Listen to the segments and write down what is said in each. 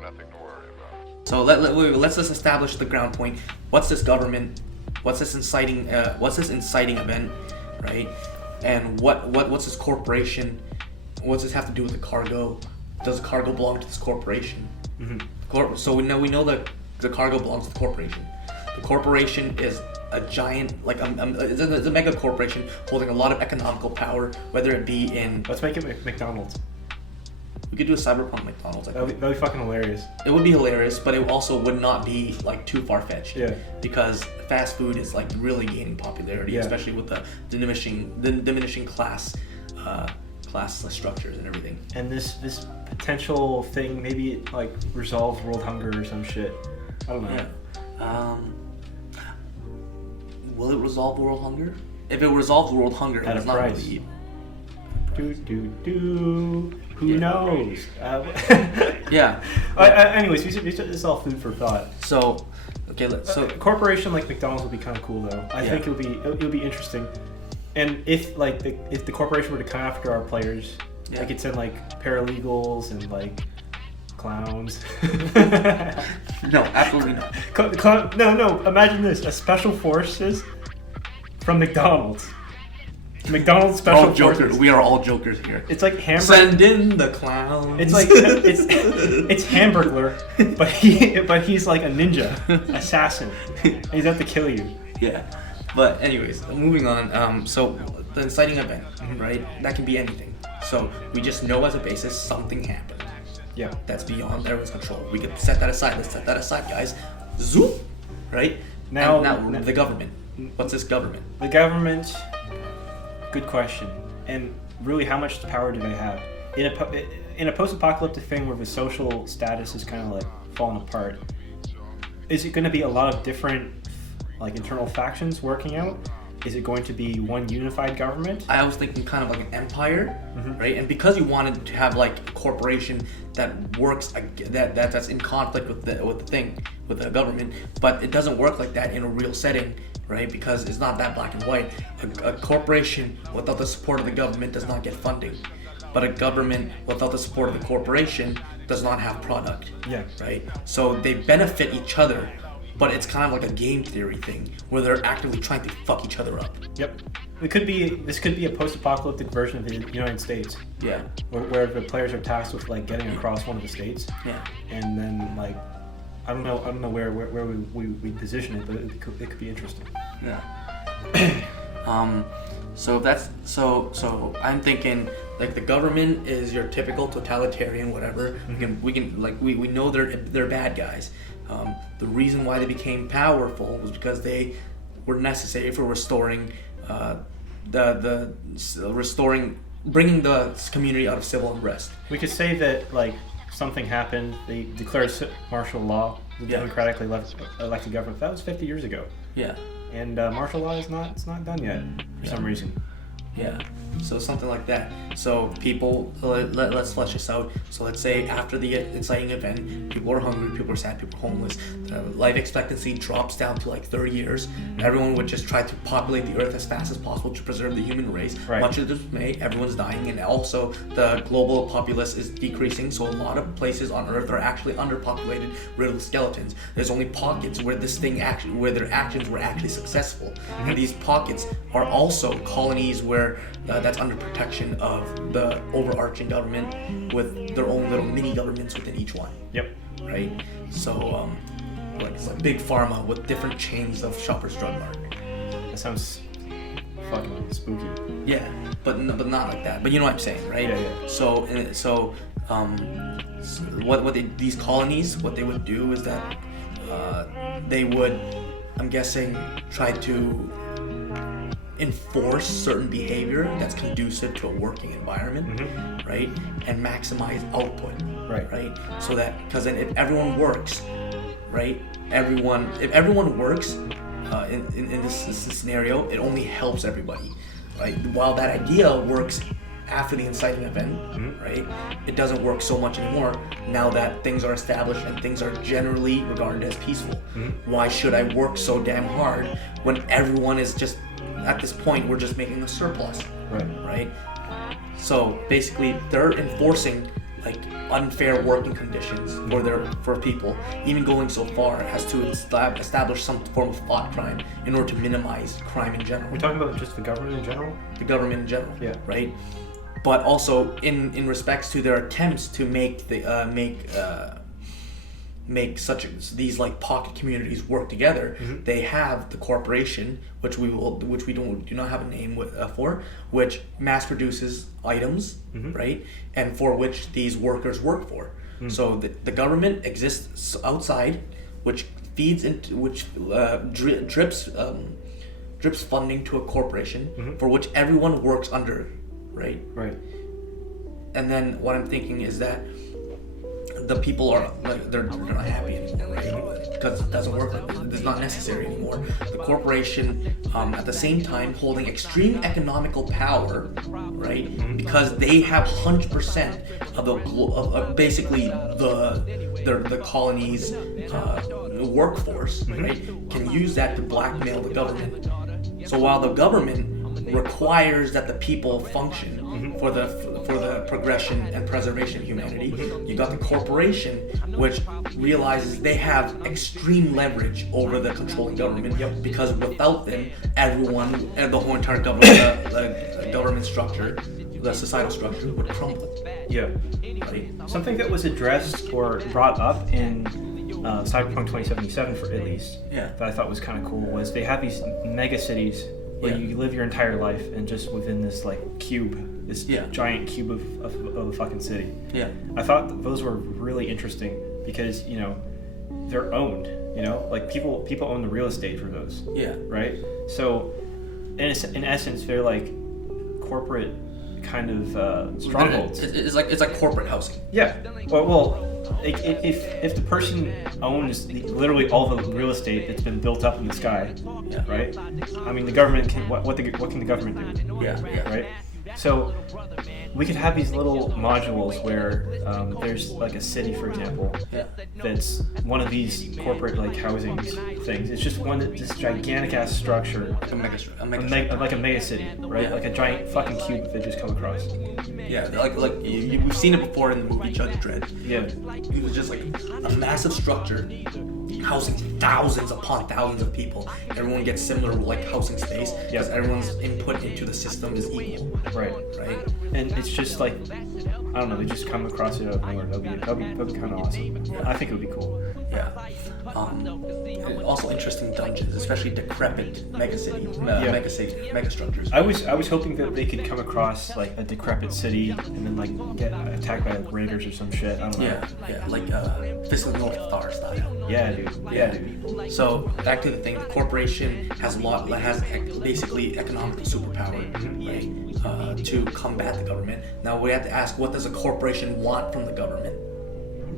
Nothing to worry about. So let's just establish the ground point. What's this government? What's this inciting event, right? And what's this corporation? What's this have to do with the cargo? Does the cargo belong to this corporation? Mm-hmm. So we know that the cargo belongs to the corporation. The corporation is a giant, like it's a mega corporation holding a lot of economical power, whether it be in. Let's make it McDonald's. We could do a cyberpunk McDonald's. That'd be fucking hilarious. It would be hilarious, but it also would not be like too far-fetched. Yeah. Because fast food is like really gaining popularity, especially with the diminishing class structures and everything. And this potential thing, maybe it like resolves world hunger or some shit. I don't know. Yeah. Will it resolve world hunger? If it resolves world hunger, at it's a not price. really. Who knows? Yeah. Anyways, this is all food for thought. So, okay, a corporation like McDonald's would be kind of cool, though. I think it'll be interesting. And if the corporation were to come after our players, I could send like paralegals and like clowns. No, absolutely not. No. Imagine this: a special forces from McDonald's. McDonald's special forces. We are all jokers here. It's like Hamburglar. Send in the clowns. It's like it's Hamburglar, but he's like a ninja assassin. And he's out to kill you. Yeah. But anyways, moving on. So the inciting event, right? That can be anything. So we just know as a basis something happened. Yeah. That's beyond everyone's control. We could set that aside. Let's set that aside, guys. Zoom. Right? Now the government. What's this government? The government. Good question. And really, how much power do they have? In a post-apocalyptic thing where the social status is kind of like falling apart, is it going to be a lot of different like internal factions working out? Is it going to be one unified government? I was thinking kind of like an empire, right? And because you wanted to have like a corporation that works, that's in conflict with the government, but it doesn't work like that in a real setting, right? Because it's not that black and white. A corporation without the support of the government does not get funding, but a government without the support of the corporation does not have product. Yeah. Right. So they benefit each other. But it's kind of like a game theory thing where they're actively trying to fuck each other up. Yep. This could be a post-apocalyptic version of the United States. Yeah. Where the players are tasked with like getting across one of the states. Yeah. And then like, I don't know where we position it, but it could be interesting. Yeah. So I'm thinking like the government is your typical totalitarian whatever. We know they're bad guys. The reason why they became powerful was because they were necessary for restoring, bringing the community out of civil unrest. We could say that like something happened. They declared martial law. The democratically elected government. That was 50 years ago. Yeah. And martial law it's not done yet for some reason. Yeah. So something like that. So people, let's flesh this out. So let's say after the inciting event, people are hungry, people are sad, people are homeless. Life expectancy drops down to like 30 years. Everyone would just try to populate the earth as fast as possible to preserve the human race. Right. Much of this may, everyone's dying, and also the global populace is decreasing. So a lot of places on earth are actually underpopulated, riddled with skeletons. There's only pockets where where their actions were actually successful. And these pockets are also colonies where that's under protection of the overarching government with their own little mini governments within each one. Yep. Right? So, like it's like big pharma with different chains of Shoppers Drug Mart. That sounds fucking spooky. Yeah, but not like that. But you know what I'm saying, right? Yeah. So these colonies, what they would do is that they would, I'm guessing, try to enforce certain behavior that's conducive to a working environment, right? And maximize output, right? So that, because then if everyone works, right? If everyone works in this scenario, it only helps everybody, right? While that idea works after the inciting event, right? It doesn't work so much anymore now that things are established and things are generally regarded as peaceful. Why should I work so damn hard when everyone is just, at this point, we're just making a surplus, right? So basically, they're enforcing like unfair working conditions for people, even going so far as to establish some form of thought crime in order to minimize crime in general. We're talking about just the government in general? The government in general, Yeah. right? But also in respects to their attempts to make these like pocket communities work together. They have the corporation, which we do not have a name for, which mass produces items, right, and for which these workers work for. So the government exists outside, which feeds into drips funding to a corporation for which everyone works under, right? Right. And then what I'm thinking is that the people are like they're not happy anymore, right? Because it doesn't work. It's not necessary anymore. The corporation, at the same time, holding extreme economical power, right? Because they have 100% of basically the colony's workforce, right? Can use that to blackmail the government. So while the government requires that the people function for the progression and preservation of humanity, you got the corporation, which realizes they have extreme leverage over the controlling government, because without them, everyone and the whole entire government structure, the societal structure, would crumble. Yeah. Right? Something that was addressed or brought up in Cyberpunk 2077, for at least, that I thought was kind of cool, was they have these mega cities where you live your entire life and just within this like cube, this giant cube of a fucking city. Yeah. I thought those were really interesting because, you know, they're owned, you know, like people own the real estate for those. Yeah. Right? So in essence, they're like corporate kind of strongholds. It's like corporate housing. Yeah. Well, if the person owns literally all the real estate that's been built up in the sky, right? I mean, the government can what can the government do? Yeah. Right. So we could have these little modules where there's like a city, for example, that's one of these corporate like housing things. It's just this gigantic ass structure, like a mega city, right? Like a giant fucking cube that just come across. Yeah, like we've seen it before in the movie Judge Dredd. Yeah, it was just like a massive structure housing thousands upon thousands of people. Everyone gets similar like housing space because everyone's input into the system is equal. Right. And it's just like, I don't know, they just come across it out of nowhere. That'd be kind of awesome. I think it would be cool. Yeah. Also interesting dungeons, especially decrepit mega structures. I was hoping that they could come across like a decrepit city and then like get attacked by like raiders or some shit. I don't know. Yeah, like Fist of the North Star style. Yeah, dude. So back to the thing, the corporation has basically economical superpower, right? To combat the government. Now we have to ask, what does a corporation want from the government?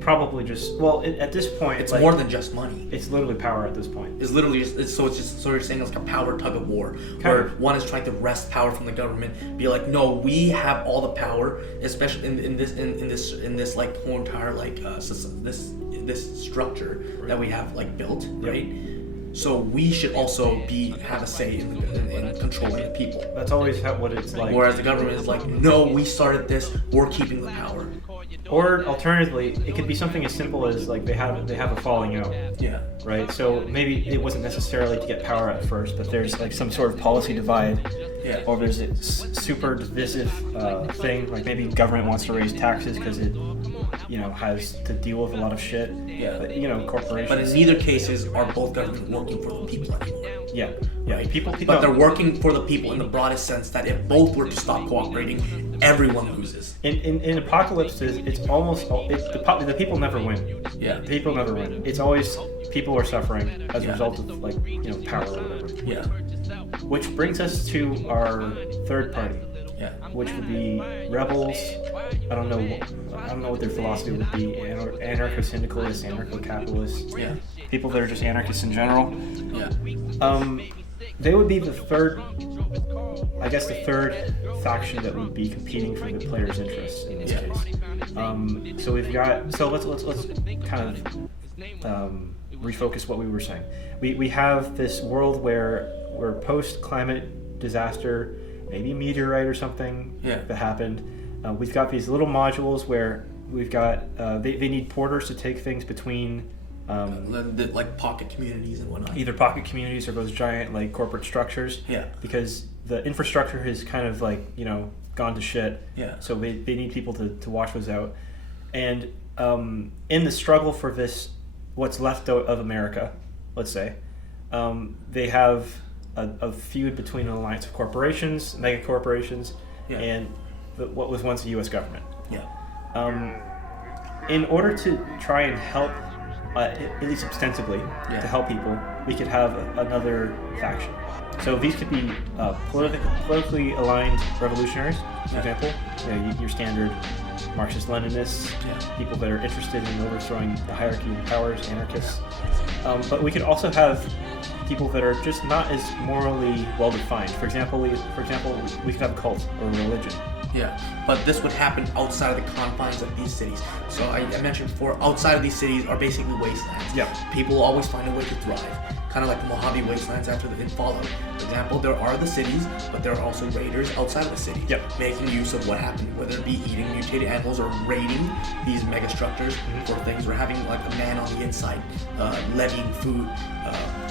Probably just at this point it's like, more than just money. It's literally power at this point. It's literally so you're saying it's like a power tug of war, where one is trying to wrest power from the government, be like, no, we have all the power, especially in this like whole entire like this structure that we have like built, right? So we should also have a say in controlling the people. That's always what it's like. Whereas the government is like, no, we started this, we're keeping the power. Or alternatively, it could be something as simple as like they have a falling out. Yeah. Right. So maybe it wasn't necessarily to get power at first, but there's like some sort of policy divide. Yeah. Or there's a super divisive thing. Like maybe government wants to raise taxes because it, has to deal with a lot of shit. Yeah. But, corporations. But in neither cases are both governments working for the people anymore. Yeah. Yeah. Right? People. But they're working for the people in the broadest sense that if both were to stop cooperating, everyone loses. In apocalypses, it's almost the people never win. Yeah. The people never win. It's always people are suffering as a result of power or whatever. Yeah. Which brings us to our third party. Yeah. Which would be rebels. I don't know what their philosophy would be. Anarcho-syndicalists, anarcho-capitalists. Yeah. People that are just anarchists in general. Yeah. They would be the third faction that would be competing for the player's interests in this case. So we've got. So let's kind of refocus what we were saying. We have this world where we're post climate disaster, maybe a meteorite or something that happened. We've got these little modules where We've got they need porters to take things between like pocket communities and whatnot. either pocket communities or those giant like corporate structures. Yeah. Because the infrastructure has kind of like gone to shit. Yeah. So they need people to wash those out, and in the struggle for this, what's left of America, let's say, they have a feud between an alliance of corporations, mega corporations, Yeah. and what was once the U.S. government. Yeah. In order to try and help, at least ostensibly, Yeah. to help people, we could have another faction. So these could be politically aligned revolutionaries, for Yeah. example, your standard Marxist-Leninists, Yeah. people that are interested in overthrowing the hierarchy of powers, anarchists. But we could also have people that are just not as morally well-defined. For example, we could have a cult or a religion. Yeah, but this would happen outside of the confines of these cities. So I mentioned before, outside of these cities are basically wastelands. Yeah. People always find a way to thrive, kind of like the Mojave wastelands after in Fallout. For example, there are the cities, but there are also raiders outside of the cities, Yep. making use of what happened, whether it be eating mutated animals or raiding these mega structures for things, or having like a man on the inside levying food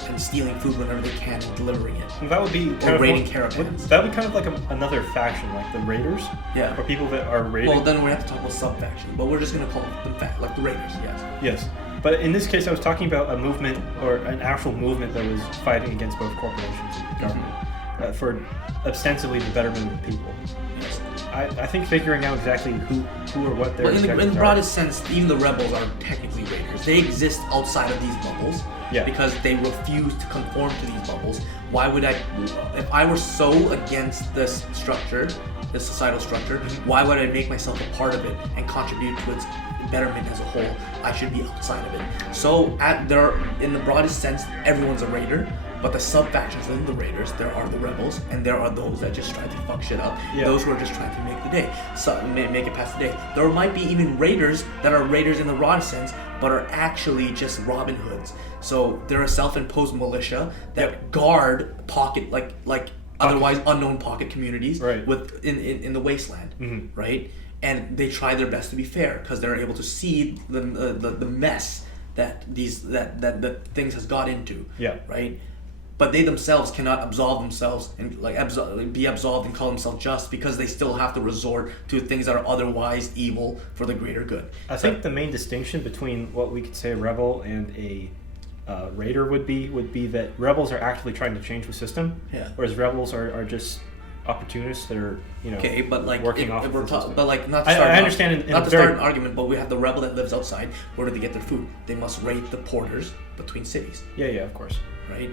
and stealing food whenever they can and delivering it. And that would be kind of raiding caravans. That would be kind of like another faction, like the raiders. Yeah. Or people that are raiding. Well, then we have to talk about sub-factions, but we're just going to call them like the raiders, yes. Yes, but in this case, I was talking about a movement or an actual movement that was fighting against both corporations and government for ostensibly the betterment of the people. Yes. I think figuring out exactly who or what their But in the objectives are- broadest sense, even the rebels are technically raiders. They exist outside of these bubbles Yeah. because they refuse to conform to these bubbles. Why would if I were so against this structure, this societal structure, why would I make myself a part of it and contribute to its betterment as a whole? I should be outside of it. So in the broadest sense, everyone's a raider. But the sub-factions within the raiders, there are the rebels, and there are those that just try to fuck shit up. Yeah. Those who are just trying to make the day, make it past the day. There might be even raiders that are raiders in the raw sense, but are actually just Robin Hoods. So they're a self-imposed militia that guard pocket, like otherwise unknown pocket communities Right. in the wasteland, right? And they try their best to be fair because they're able to see the mess that that things has got into, Yeah. right? But they themselves cannot absolve themselves and be absolved and call themselves just because they still have to resort to things that are otherwise evil for the greater good. I think the main distinction between what we could say a rebel and a raider would be that rebels are actively trying to change the system, Yeah. whereas rebels are just opportunists that are Okay, but like working off if of we're the system. but like not to I start understand in not a to very- start an argument, but we have the rebel that lives outside. Where do they get their food? They must raid the porters between cities, yeah, of course. right?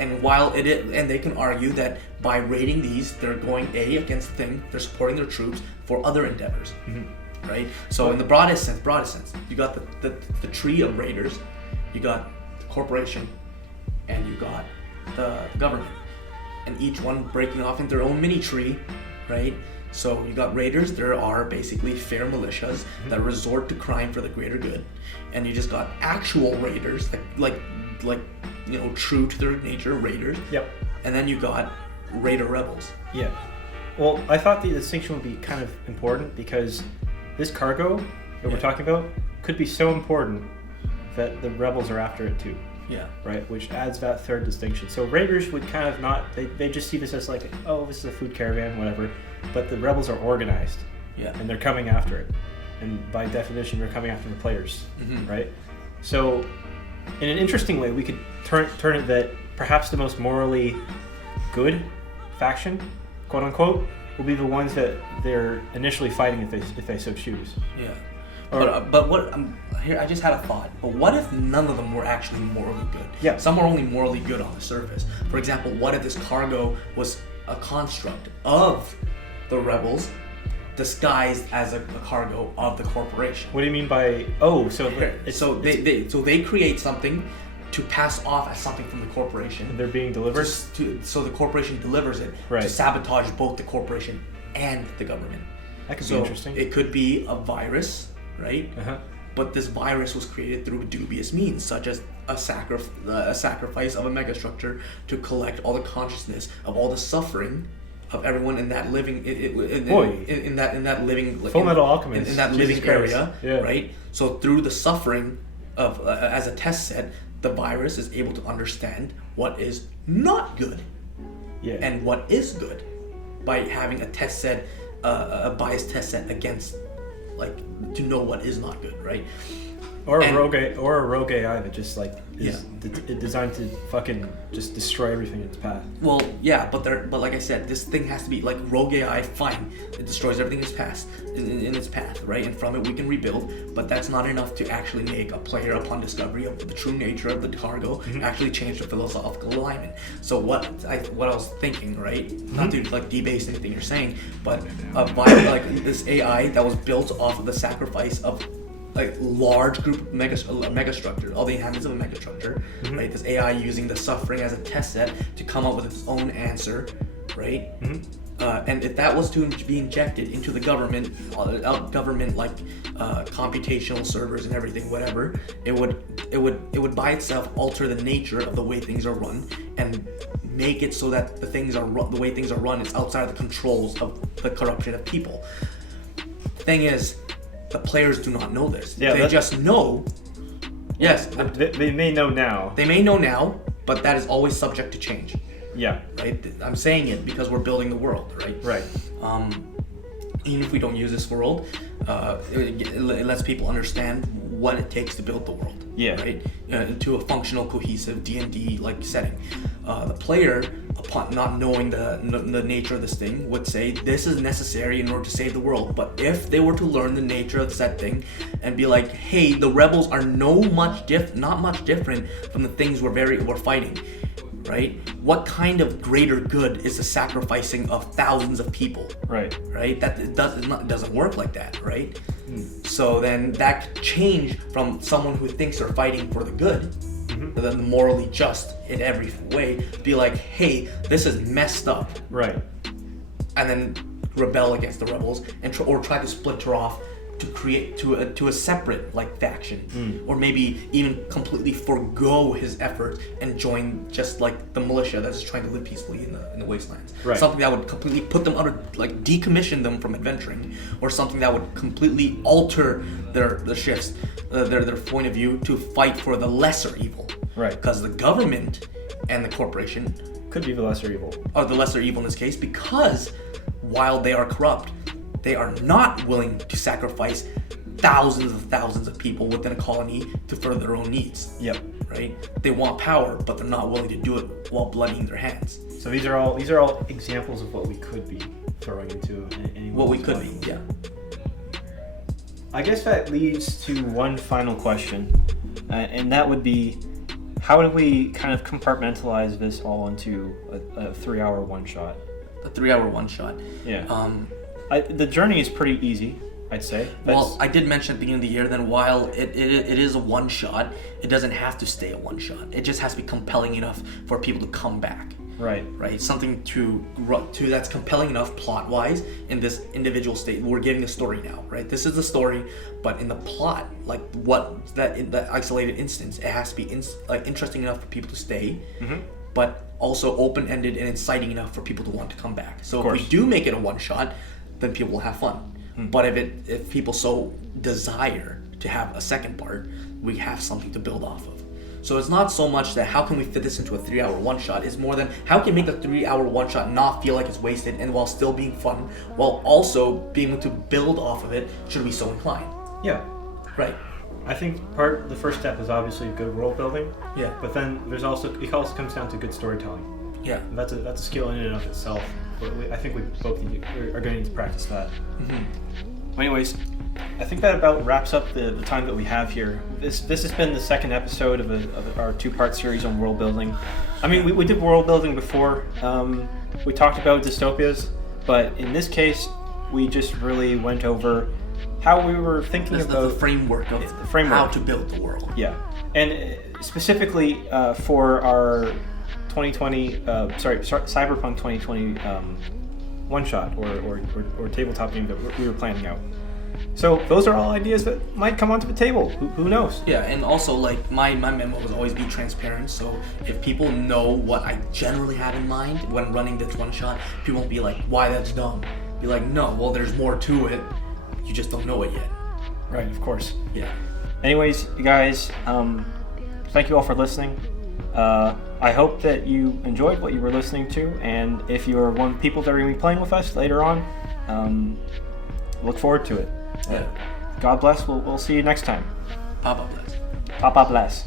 And while and they can argue that by raiding these, they're going against the thing, they're supporting their troops for other endeavors, right? So in the broadest sense, you got the tree of raiders, you got the corporation, and you got the government, and each one breaking off into their own mini tree, right? So you got raiders. There are basically fair militias that resort to crime for the greater good, and you just got actual raiders, like true to their nature raiders. Yep. And then you got raider rebels. Yeah. Well, I thought the distinction would be kind of important because this cargo that we're Yeah. talking about could be so important that the rebels are after it too, Yeah. right? Which adds that third distinction. So raiders would kind of not, they just see this as like, oh, this is a food caravan, whatever. But the rebels are organized Yeah. and they're coming after it. And by definition, they're coming after the players, right? So in an interesting way, we could turn it that perhaps the most morally good faction, quote unquote, will be the ones that they're initially fighting if they so choose. Yeah. Or- But what here I just had a thought. But what if none of them were actually morally good? Yeah. Some are only morally good on the surface. For example, what if this cargo was a construct of the rebels disguised as a cargo of the corporation? What do you mean by so They create something to pass off as something from the corporation. they're being delivered? So the corporation delivers it Right. to sabotage both the corporation and the government. That could So be interesting. it could be a virus, right? Uh-huh. But this virus was created through dubious means, such as a sacrifice of a megastructure to collect all the consciousness of all the suffering of everyone in that living in that living Full Metal Alchemist in that Jesus living Christ. area, Yeah. right? So through the suffering of as a test set, the virus is able to understand what is not good Yeah. and what is good by having a test set, a biased test set against, like, to know what is not good, right? Or a And- rogue AI that just like is designed to fucking just destroy everything in its path. Well, yeah, but like I said, this thing has to be like rogue AI. Fine, it destroys everything in its path, right? And from it we can rebuild. But that's not enough to actually make a player, upon discovery of the true nature of the cargo, actually change the philosophical alignment. So what I was thinking, right? Not to like debase anything you're saying, but like this AI that was built off of the sacrifice of like large group of megastructure, all the inhabitants of a megastructure, right? This AI using the suffering as a test set to come up with its own answer, right? And if that was to be injected into the government like computational servers and everything, whatever, it would by itself alter the nature of the way things are run and make it so that the way things are run is outside of the controls of the corruption of people. The thing is, the players do not know this. Yeah, they just know. Yes, They may know now. they may know now, but that is always subject to change, Yeah. right? I'm saying it because we're building the world, right? Right. Even if we don't use this world, it lets people understand what it takes to build the world. Yeah. Right. Into a functional, cohesive D&D like setting. The player, upon not knowing the nature of this thing, would say this is necessary in order to save the world. But if they were to learn the nature of said thing and be like, hey, the rebels are not much different from the things we're fighting. Right? What kind of greater good is the sacrificing of thousands of people? Right. Right? It doesn't work like that, right? So then that could change from someone who thinks they're fighting for the good, the morally just in every way, be like, hey, this is messed up, Right. and then rebel against the rebels and or try to splinter off to create to a separate like faction, or maybe even completely forego his effort and join just like the militia that's trying to live peacefully in the wastelands. Right. Something that would completely put them under, like, decommission them from adventuring, or something that would completely alter their shifts, their point of view to fight for the lesser evil. Right. Because the government and the corporation Could be the lesser evil. are the lesser evil in this case, because while they are corrupt, they are not willing to sacrifice thousands of people within a colony to further their own needs. Yep. Right? They want power, but they're not willing to do it while bloodying their hands. So these are all examples of what we could be throwing into any. What we could be, yeah. I guess that leads to one final question, and that would be, how do we kind of compartmentalize this all into a 3-hour one-shot? A 3-hour one-shot. Yeah. The journey is pretty easy, I'd say. Well, I did mention at the beginning of the year, then while it is a one-shot, it doesn't have to stay a one-shot. It just has to be compelling enough for people to come back. Right. Right, something to that's compelling enough plot-wise in this individual state. We're giving a story now, right? This is the story, but in the plot, like in the isolated instance, it has to be interesting enough for people to stay, but also open-ended and inciting enough for people to want to come back. So if we do make it a one-shot, then people will have fun. But if people so desire to have a second part, we have something to build off of. So it's not so much that how can we fit this into a 3-hour one-shot, it's more than how can we make the 3-hour one-shot not feel like it's wasted and while still being fun, while also being able to build off of it should we so incline. Yeah. Right. I think the first step is obviously good world building. Yeah. But then it also comes down to good storytelling. Yeah. And that's a skill in and of itself. But I think we both are going to need to practice that. Anyways, I think that about wraps up the time that we have here. This has been the second episode of our 2-part series on world building. I mean, we did world building before. We talked about dystopias, but in this case, we just really went over how we were thinking about the framework of how to build the world. Yeah, and specifically for our 2020, Cyberpunk 2020 one shot or tabletop game that we were planning out. So those are all ideas that might come onto the table. Who knows? Yeah, and also like my memo was always be transparent. So if people know what I generally have in mind when running this one shot, people won't be like, "Why that's dumb?" Be like, "No, well, there's more to it. You just don't know it yet." Right, of course. Yeah. Anyways, you guys, thank you all for listening. I hope that you enjoyed what you were listening to, and if you are one of the people that are going to be playing with us later on, look forward to it. Yeah. God bless. We'll see you next time. Papa bless. Papa bless.